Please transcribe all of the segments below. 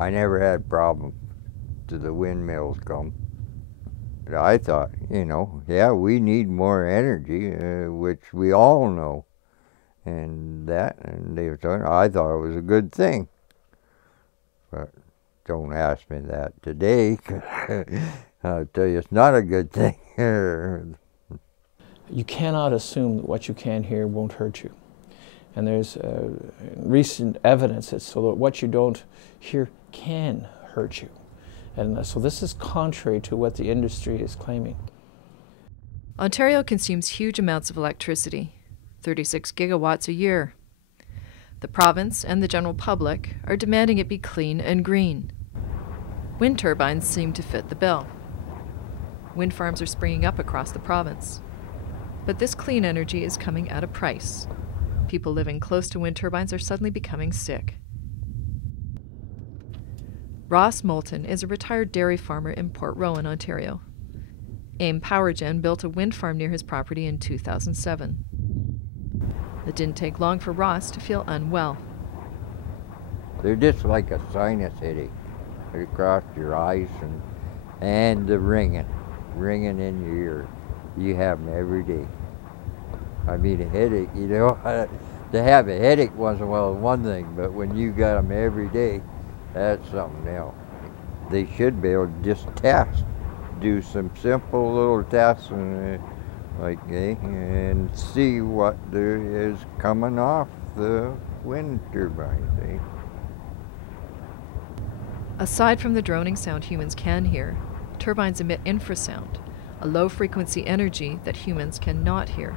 I never had problems till the windmills come. But I thought, yeah, we need more energy, which we all know. And they were talking, I thought it was a good thing. But don't ask me that today, 'cause I'll tell you it's not a good thing. You cannot assume that what you can hear won't hurt you. And there's recent evidence that so that what you don't hear can hurt you. And so this is contrary to what the industry is claiming. Ontario consumes huge amounts of electricity, 36 gigawatts a year. The province and the general public are demanding it be clean and green. Wind turbines seem to fit the bill. Wind farms are springing up across the province. But this clean energy is coming at a price. People living close to wind turbines are suddenly becoming sick. Ross Moulton is a retired dairy farmer in Port Rowan, Ontario. AIM PowerGen built a wind farm near his property in 2007. It didn't take long for Ross to feel unwell. They're just like a sinus headache across your eyes and the ringing in your ear. You have them every day. I mean, a headache, to have a headache once in a while is one thing, but when you got them every day, that's something else. They should be able to just do some simple little tests and see what there is coming off the wind turbine. Aside from the droning sound humans can hear, turbines emit infrasound, a low-frequency energy that humans cannot hear.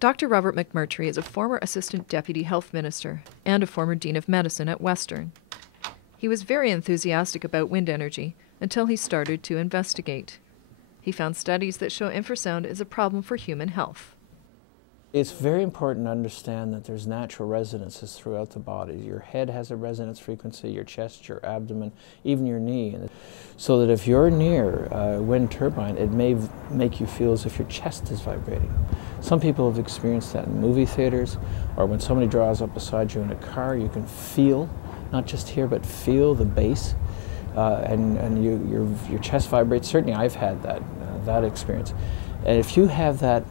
Dr. Robert McMurtry is a former Assistant Deputy Health Minister and a former Dean of Medicine at Western. He was very enthusiastic about wind energy until he started to investigate. He found studies that show infrasound is a problem for human health. It's very important to understand that there's natural resonances throughout the body. Your head has a resonance frequency, your chest, your abdomen, even your knee. So that if you're near a wind turbine, it may make you feel as if your chest is vibrating. Some people have experienced that in movie theaters, or when somebody drives up beside you in a car, you can feel, not just hear, but feel the bass, and your chest vibrates. Certainly I've had that experience. And if you have that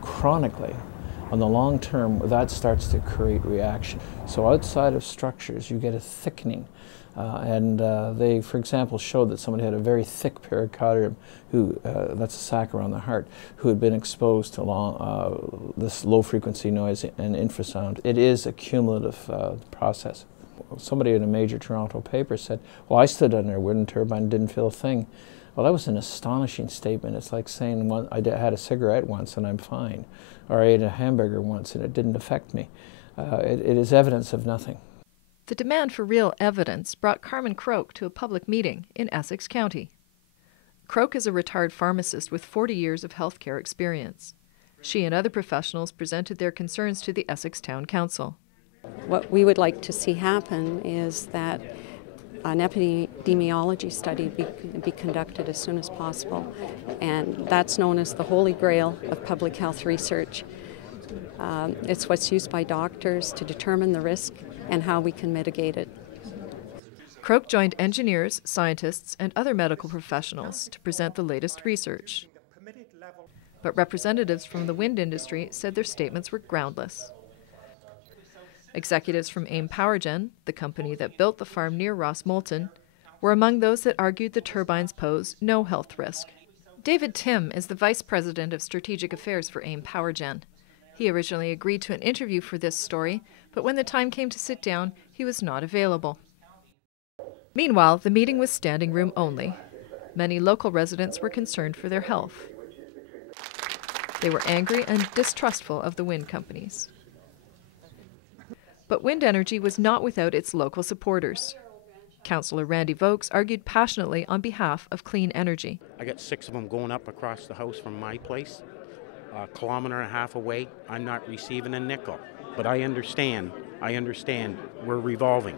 chronically, on the long term, that starts to create reaction. So outside of structures, you get a thickening. They, for example, showed that somebody had a very thick pericardium, that's a sac around the heart, who had been exposed to this low-frequency noise and infrasound. It is a cumulative process. Somebody in a major Toronto paper said, well, I stood under a wind turbine and didn't feel a thing. Well, that was an astonishing statement. It's like saying I had a cigarette once and I'm fine, or I ate a hamburger once and it didn't affect me. It is evidence of nothing. The demand for real evidence brought Carmen Croak to a public meeting in Essex County. Croak is a retired pharmacist with 40 years of healthcare experience. She and other professionals presented their concerns to the Essex Town Council. What we would like to see happen is that an epidemiology study be conducted as soon as possible, and that's known as the holy grail of public health research. It's what's used by doctors to determine the risk and how we can mitigate it. Croak joined engineers, scientists, and other medical professionals to present the latest research. But representatives from the wind industry said their statements were groundless. Executives from AIM PowerGen, the company that built the farm near Ross Moulton, were among those that argued the turbines pose no health risk. David Tim is the Vice President of Strategic Affairs for AIM PowerGen. He originally agreed to an interview for this story, but when the time came to sit down, he was not available. Meanwhile, the meeting was standing room only. Many local residents were concerned for their health. They were angry and distrustful of the wind companies. But wind energy was not without its local supporters. Councillor Randy Vokes argued passionately on behalf of clean energy. I got 6 of them going up across the house from my place, a kilometer and a half away. I'm not receiving a nickel. But I understand we're revolving.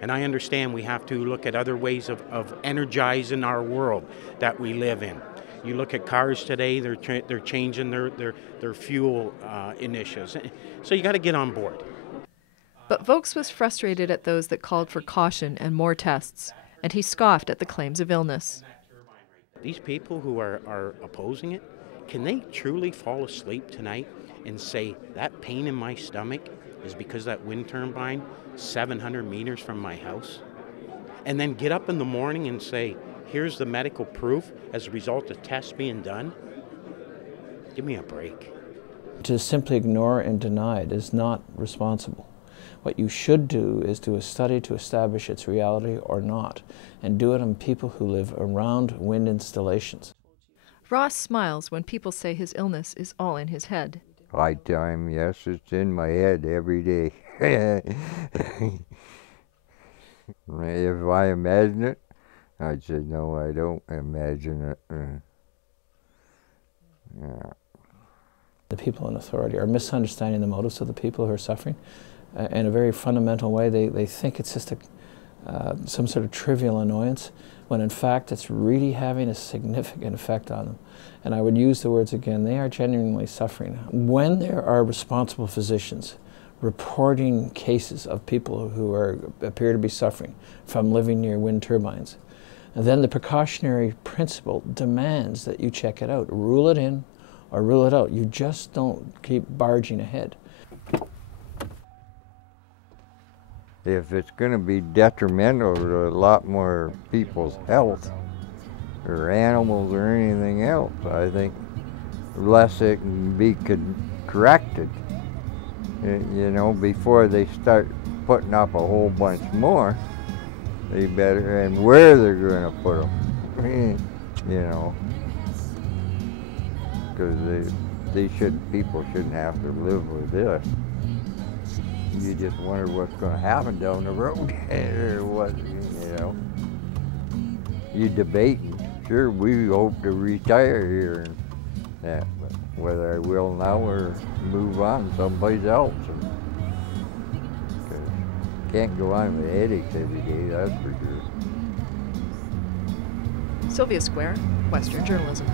And I understand we have to look at other ways of energizing our world that we live in. You look at cars today, they're changing their fuel emissions. So you got to get on board. But Vokes was frustrated at those that called for caution and more tests, and he scoffed at the claims of illness. These people who are opposing it, can they truly fall asleep tonight and say that pain in my stomach is because that wind turbine 700 meters from my house? And then get up in the morning and say, here's the medical proof as a result of tests being done? Give me a break. To simply ignore and deny it is not responsible. What you should do is do a study to establish its reality or not, and do it on people who live around wind installations. Ross smiles when people say his illness is all in his head. I tell him, yes, it's in my head every day. If I imagine it, I'd say, no, I don't imagine it. Yeah. The people in authority are misunderstanding the motives of the people who are suffering in a very fundamental way. They think it's just some sort of trivial annoyance, when in fact it's really having a significant effect on them. And I would use the words again, they are genuinely suffering. When there are responsible physicians reporting cases of people who appear to be suffering from living near wind turbines, and then the precautionary principle demands that you check it out, rule it in or rule it out. You just don't keep barging ahead. If it's going to be detrimental to a lot more people's health, or animals or anything else, I think less it can be corrected, you know, before they start putting up a whole bunch more. They better, and where they're going to put them, you know, because people shouldn't have to live with this. You just wonder what's going to happen down the road, or what, you know. You debate, sure, we hope to retire here, and that, but whether I will now or move on someplace else. Because can't go on with headaches every day, that's for sure. Sylvia Squair, Western Journalism.